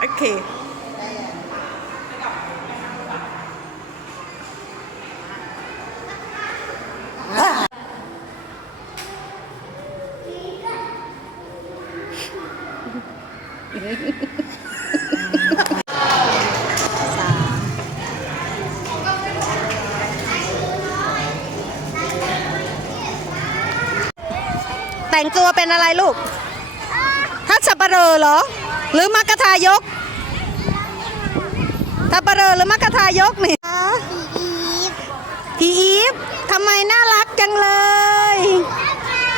โอเค แต่งตัวเป็นอะไรลูกทัศปะเรอเหรอ หรือมักกะทายกทัปะเรอหรือมักกะทายกนี่พี่อีฟทำไมน่ารักจังเลย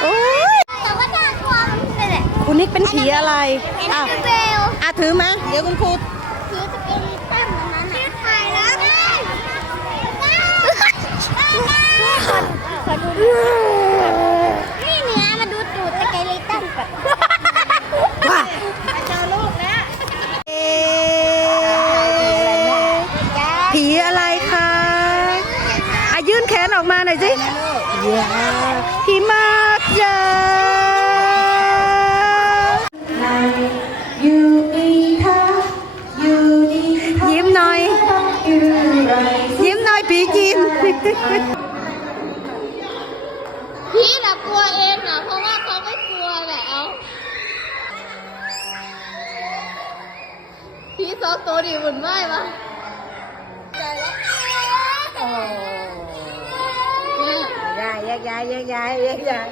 โอ้ยแต่ว่าน่ากลัวมันเป็นแหละคุณนิกเป็นผีอะไรอ้าวเบลอะถือมา เดี๋ยวคุณครูถือสเกลิตันตรงนั้นน่ะถ่ายแล้วขอดูนี่เนื้อมาดูตูดสเกลิตันก่อน ว้า เจอลูกแล้ว เอ๊ะ ผีอะไรคะอะยื่นแขนออกมาหน่อยสิผีมากจ้าอยู่ดีค่ะอยู่ดีค่ะยิ้มหน่อย ยิ้มหน่อยผีจีนพี่น่ะกลัวเองนะเพราะว่าเขาไม่กลัวและเอาพี่ซอโตดีหุ่นไหวปะ ยายยายแยกย้ายแยกย้าย